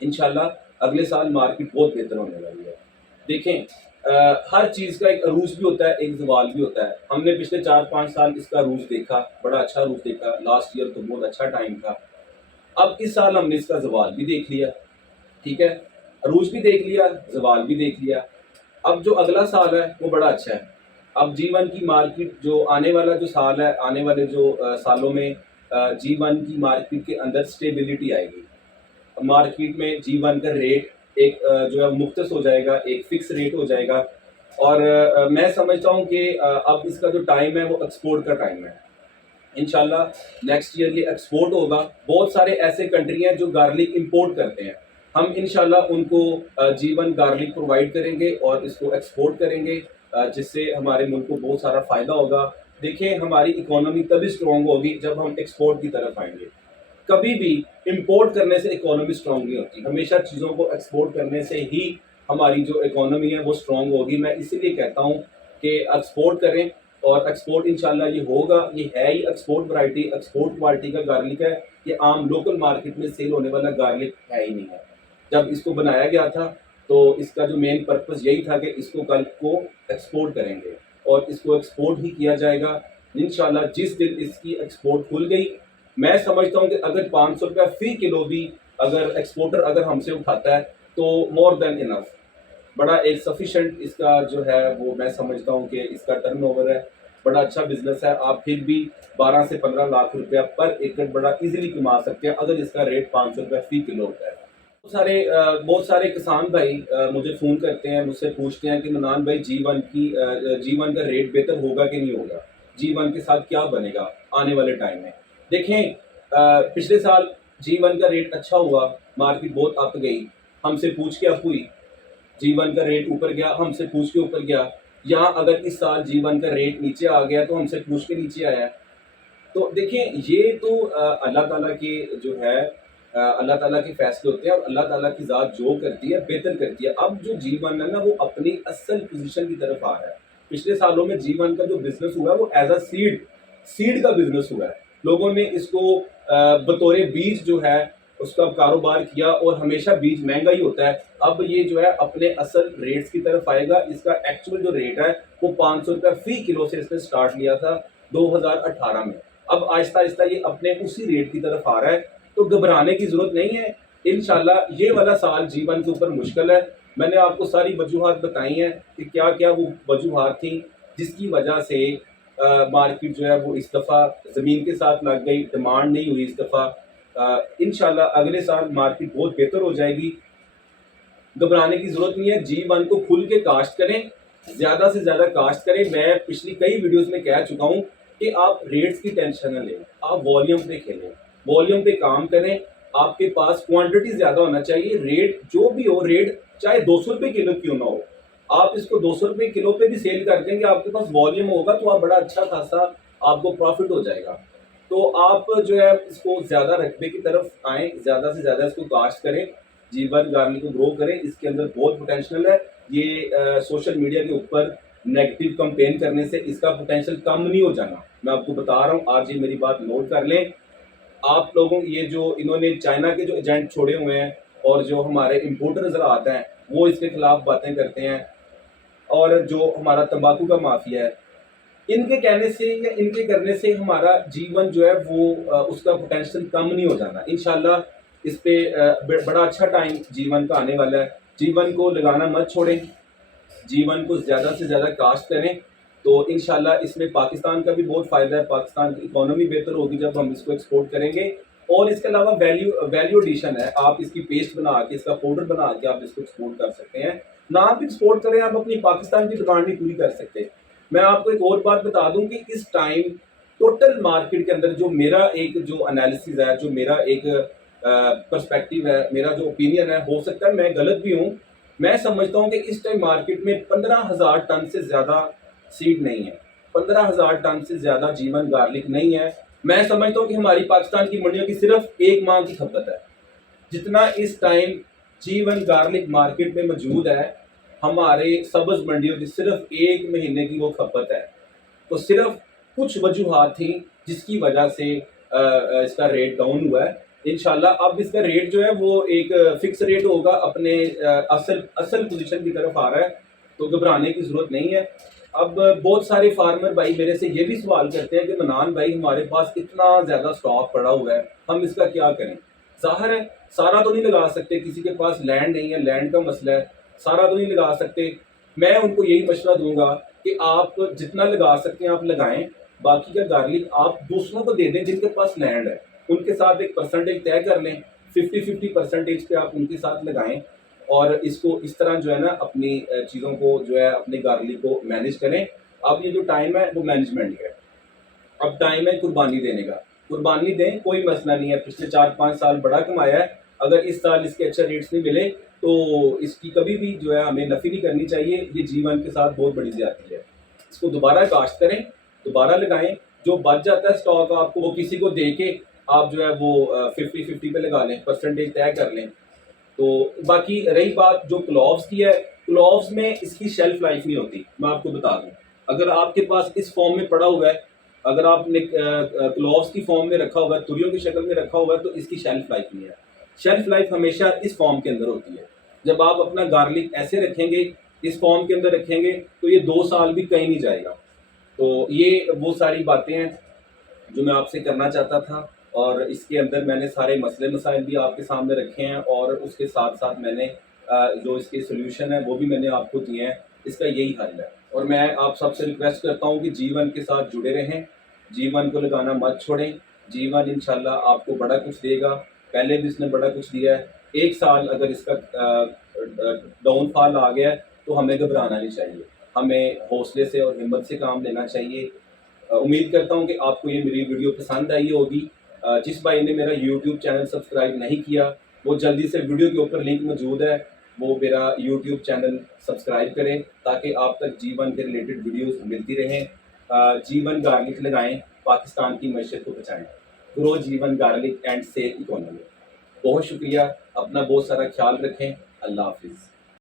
انشاءاللہ اگلے سال مارکیٹ بہت بہتر ہونے والی ہے. دیکھیں ہر چیز کا ایک عروج بھی ہوتا ہے، ایک زوال بھی ہوتا ہے. ہم نے پچھلے 4-5 سال اس کا عروج دیکھا، بڑا اچھا عروج دیکھا. لاسٹ ایئر تو بہت اچھا ٹائم تھا. اب اس سال ہم نے اس کا زوال بھی دیکھ لیا، ٹھیک ہے، عروج بھی دیکھ لیا، زوال بھی دیکھ لیا. اب جو اگلا سال ہے وہ بڑا اچھا ہے. اب جی ون کی مارکیٹ جو آنے والا جو سال ہے، آنے والے جو سالوں میں جی ون کی مارکیٹ کے اندر سٹیبلٹی آئے گی. مارکیٹ میں جی ون کا ریٹ ایک جو ہے مختص ہو جائے گا، ایک فکس ریٹ ہو جائے گا. اور میں سمجھتا ہوں کہ اب اس کا جو ٹائم ہے وہ ایکسپورٹ کا ٹائم ہے. انشاءاللہ نیکسٹ ایئر یہ ایکسپورٹ ہوگا. بہت سارے ایسے کنٹری ہیں جو گارلک امپورٹ کرتے ہیں. ہم انشاءاللہ ان کو جی ون گارلک پرووائڈ کریں گے اور اس کو ایکسپورٹ کریں گے، جس سے ہمارے ملک کو بہت سارا فائدہ ہوگا. دیکھیں ہماری اکانومی تبھی اسٹرانگ ہوگی جب ہم ایکسپورٹ کی طرف آئیں گے. کبھی بھی امپورٹ کرنے سے اکانومی اسٹرانگ نہیں ہوتی. ہمیشہ چیزوں کو ایکسپورٹ کرنے سے ہی ہماری جو اکانومی ہے وہ اسٹرانگ ہوگی. میں اسی لیے کہتا ہوں کہ ایکسپورٹ کریں، اور ایکسپورٹ انشاءاللہ یہ ہوگا. یہ ہے ہی ایکسپورٹ ورائٹی، ایکسپورٹ کوالٹی کا گارلک ہے. یہ عام لوکل مارکیٹ میں سیل ہونے والا گارلک ہے ہی نہیں ہے. جب اس کو بنایا گیا تھا تو اس کا جو مین پرپز یہی تھا کہ اس کو کل کو ایکسپورٹ کریں گے، اور اس کو ایکسپورٹ ہی کیا جائے گا انشاءاللہ. جس دن اس کی ایکسپورٹ کھل گئی، میں سمجھتا ہوں کہ اگر 500 روپیہ فی کلو بھی اگر ایکسپورٹر اگر ہم سے اٹھاتا ہے تو مور دین انف، بڑا ایک سفیشینٹ اس کا جو ہے وہ میں سمجھتا ہوں کہ اس کا ٹرن اوور ہے. بڑا اچھا بزنس ہے. آپ پھر بھی 12 سے 15 لاکھ روپیہ پر ایکڑ بڑا ایزیلی کما سکتے ہیں اگر اس کا ریٹ 500 روپیہ فی کلو ہوتا ہے. بہت سارے کسان بھائی مجھے فون کرتے ہیں، مجھ سے پوچھتے ہیں کہ منان بھائی جی ون کا ریٹ بہتر ہوگا کہ نہیں ہوگا، جی ون کے ساتھ کیا بنے گا آنے والے ٹائم میں. دیکھیں پچھلے سال جی ون کا ریٹ اچھا ہوا، مارکیٹ بہت اپ گئی، ہم سے پوچھ کے اپ ہوئی. جی ون کا ریٹ اوپر گیا، ہم سے پوچھ کے اوپر گیا. یہاں اگر اس سال جی ون کا ریٹ نیچے آ گیا تو ہم سے پوچھ کے نیچے آیا. تو دیکھیں یہ تو اللہ تعالیٰ کے جو ہے اللہ تعالیٰ کے فیصلے ہوتے ہیں، اور اللہ تعالیٰ کی ذات جو کرتی ہے بہتر کرتی ہے. اب جو جی ون ہے نا وہ اپنی اصل پوزیشن کی طرف آ رہا ہے. پچھلے سالوں میں جی ون کا جو بزنس ہوا ہے وہ ایز اے سیڈ کا بزنس ہوا ہے. لوگوں نے اس کو بطور بیج جو ہے اس کا کاروبار کیا، اور ہمیشہ بیج مہنگا ہی ہوتا ہے. اب یہ جو ہے اپنے اصل ریٹس کی طرف آئے گا. اس کا ایکچوئل جو ریٹ ہے وہ 500 روپیہ فی کلو سے اس نے سٹارٹ لیا تھا 2018 میں. اب آہستہ آہستہ یہ اپنے اسی ریٹ کی طرف آ رہا ہے. تو گھبرانے کی ضرورت نہیں ہے. انشاءاللہ یہ والا سال جی ون کے اوپر مشکل ہے. میں نے آپ کو ساری وجوہات بتائی ہیں کہ کیا کیا وہ وجوہات تھیں جس کی وجہ سے مارکیٹ جو ہے وہ اس دفعہ زمین کے ساتھ لگ گئی، ڈیمانڈ نہیں ہوئی اس دفعہ. انشاءاللہ اگلے سال مارکیٹ بہت بہتر ہو جائے گی. گھبرانے کی ضرورت نہیں ہے. جی ون کو کھل کے کاشت کریں، زیادہ سے زیادہ کاشت کریں. میں پچھلی کئی ویڈیوز میں کہہ چکا ہوں کہ آپ ریٹس کی ٹینشن نہ لیں، آپ والیوم پہ کھیلیں، والیوم پہ کام کریں. آپ کے پاس کوانٹٹی زیادہ ہونا چاہیے. ریٹ جو بھی ہو، ریٹ چاہے 200 روپے کلو کیوں نہ ہو، آپ اس کو 200 روپے کلو پہ بھی سیل کر دیں گے. آپ کے پاس والیوم ہوگا تو آپ بڑا اچھا خاصا آپ کو پروفٹ ہو جائے گا. تو آپ جو ہے اس کو زیادہ رقبے کی طرف آئیں، زیادہ سے زیادہ اس کو کاشت کریں، جی ون گارلک کو گرو کریں. اس کے اندر بہت پوٹینشیل ہے. یہ سوشل میڈیا کے اوپر نیگیٹو کمپین کرنے سے اس کا پوٹینشیل کم نہیں ہو جانا. میں آپ کو بتا رہا ہوں، آج یہ میری بات نوٹ کر لیں. آپ لوگوں یہ جو انہوں نے چائنا کے جو ایجنٹ چھوڑے ہوئے ہیں اور جو ہمارے امپورٹر نظر آتے ہیں وہ اس کے خلاف باتیں کرتے ہیں، اور جو ہمارا تمباکو کا مافیا ہے، ان کے کہنے سے یا ان کے کرنے سے ہمارا جی ون جو ہے وہ اس کا پوٹینشیل کم نہیں ہو جانا. انشاءاللہ اس پہ بڑا اچھا ٹائم جی ون کا آنے والا ہے. جی ون کو لگانا مت چھوڑیں، جی ون کو زیادہ سے زیادہ کاشت کریں. تو انشاءاللہ اس میں پاکستان کا بھی بہت فائدہ ہے. پاکستان کی اکانومی بہتر ہوگی جب ہم اس کو ایکسپورٹ کریں گے. اور اس کے علاوہ ویلیو ایڈیشن ہے. آپ اس کی پیسٹ بنا کے، اس کا پاؤڈر بنا کے آپ اس کو ایکسپورٹ کر سکتے ہیں. نہ آپ ایکسپورٹ کریں، آپ اپنی پاکستان کی ڈیمانڈ نہیں پوری کر سکتے. میں آپ کو ایک اور بات بتا دوں کہ اس ٹائم ٹوٹل مارکیٹ کے اندر جو میرا ایک جو انالیسز ہے، جو میرا ایک پرسپیکٹیو ہے، میرا جو اوپینین ہے، ہو سکتا ہے میں غلط بھی ہوں. میں سمجھتا ہوں کہ اس ٹائم مارکیٹ میں 15,000 ٹن سے زیادہ سیڈ نہیں ہے، 15,000 ٹن سے زیادہ جی ون گارلک نہیں ہے. میں سمجھتا ہوں کہ ہماری پاکستان کی منڈیوں کی صرف 1 ماہ کی کھپت ہے. جتنا اس ٹائم جی ون گارلک مارکیٹ میں موجود ہے، ہمارے سبز منڈیوں کی صرف 1 مہینے کی وہ کھپت ہے. تو صرف کچھ وجوہات تھیں جس کی وجہ سے اس کا ریٹ ڈاؤن ہوا ہے. انشاءاللہ اب اس کا ریٹ جو ہے وہ ایک فکس ریٹ ہوگا، اپنے اصل پوزیشن کی طرف آ رہا ہے، تو گھبرانے کی ضرورت نہیں ہے۔ اب بہت سارے فارمر بھائی میرے سے یہ بھی سوال کرتے ہیں کہ منان بھائی ہمارے پاس اتنا زیادہ سٹاک پڑا ہوا ہے، ہم اس کا کیا کریں؟ ظاہر ہے سارا تو نہیں لگا سکتے، کسی کے پاس لینڈ نہیں ہے، لینڈ کا مسئلہ ہے، سارا تو نہیں لگا سکتے۔ میں ان کو یہی مشورہ دوں گا کہ آپ جتنا لگا سکتے ہیں آپ لگائیں، باقی کا گارلک آپ دوسروں کو دے دیں جن کے پاس لینڈ ہے، ان کے ساتھ ایک پرسنٹیج طے کر لیں، 50-50% پہ آپ ان کے ساتھ لگائیں، اور اس کو اس طرح جو ہے نا اپنی چیزوں کو جو ہے اپنے گارلک کو مینیج کریں۔ اب یہ جو ٹائم ہے وہ مینجمنٹ ہے، اب ٹائم ہے قربانی دینے کا، قربانی دیں، کوئی مسئلہ نہیں ہے۔ پچھلے 4-5 سال بڑا کمایا ہے، اگر اس سال اس کے اچھے ریٹس نہیں ملے تو اس کی کبھی بھی جو ہے ہمیں نفی نہیں کرنی چاہیے، یہ جیون کے ساتھ بہت بڑی زیادتی ہے۔ اس کو دوبارہ کاشت کریں، دوبارہ لگائیں، جو بچ جاتا ہے اسٹاک آپ کو وہ کسی کو دے کے آپ جو ہے وہ 50-50 پہ لگا لیں، پرسنٹیج طے کر لیں۔ تو باقی رہی بات جو کلووز کی ہے، کلووز میں اس کی شیلف لائف نہیں ہوتی، میں آپ کو بتا دوں۔ اگر آپ کے پاس اس فارم میں پڑا ہوا ہے، اگر آپ نے کلووز کی فارم میں رکھا ہوا ہے، تریوں کی شکل میں رکھا ہوا ہے، تو اس کی شیلف لائف نہیں ہے۔ شیلف لائف ہمیشہ اس فارم کے اندر ہوتی ہے۔ جب آپ اپنا گارلک ایسے رکھیں گے، اس فارم کے اندر رکھیں گے، تو یہ 2 سال بھی کہیں نہیں جائے گا۔ تو یہ وہ ساری باتیں ہیں جو میں آپ سے کرنا چاہتا تھا، اور اس کے اندر میں نے سارے مسئلے مسائل بھی آپ کے سامنے رکھے ہیں، اور اس کے ساتھ ساتھ میں نے جو اس کے سولوشن ہے وہ بھی میں نے آپ کو دیے ہیں۔ اس کا یہی حل ہے، اور میں آپ سب سے ریکویسٹ کرتا ہوں کہ جیون کے ساتھ جڑے رہیں، جیون کو لگانا مت چھوڑیں۔ جیون انشاءاللہ آپ کو بڑا کچھ دے گا، پہلے بھی اس نے بڑا کچھ دیا ہے۔ ایک سال اگر اس کا ڈاؤن فال آ گیا ہے تو ہمیں گھبرانا نہیں چاہیے، ہمیں حوصلے سے اور ہمت سے کام لینا چاہیے۔ امید کرتا ہوں کہ آپ کو یہ میری ویڈیو پسند آئی ہوگی۔ جس بھائی نے میرا یوٹیوب چینل سبسکرائب نہیں کیا، وہ جلدی سے ویڈیو کے اوپر لنک موجود ہے، وہ میرا یوٹیوب چینل سبسکرائب کریں تاکہ آپ تک جیون کے ریلیٹڈ ویڈیوز ملتی رہیں۔ جیون گارلک لگائیں، پاکستان کی معیشت کو بچائیں۔ گرو جیون گارلک اینڈ سیف اکانومی۔ بہت شکریہ، اپنا بہت سارا خیال رکھیں، اللہ حافظ۔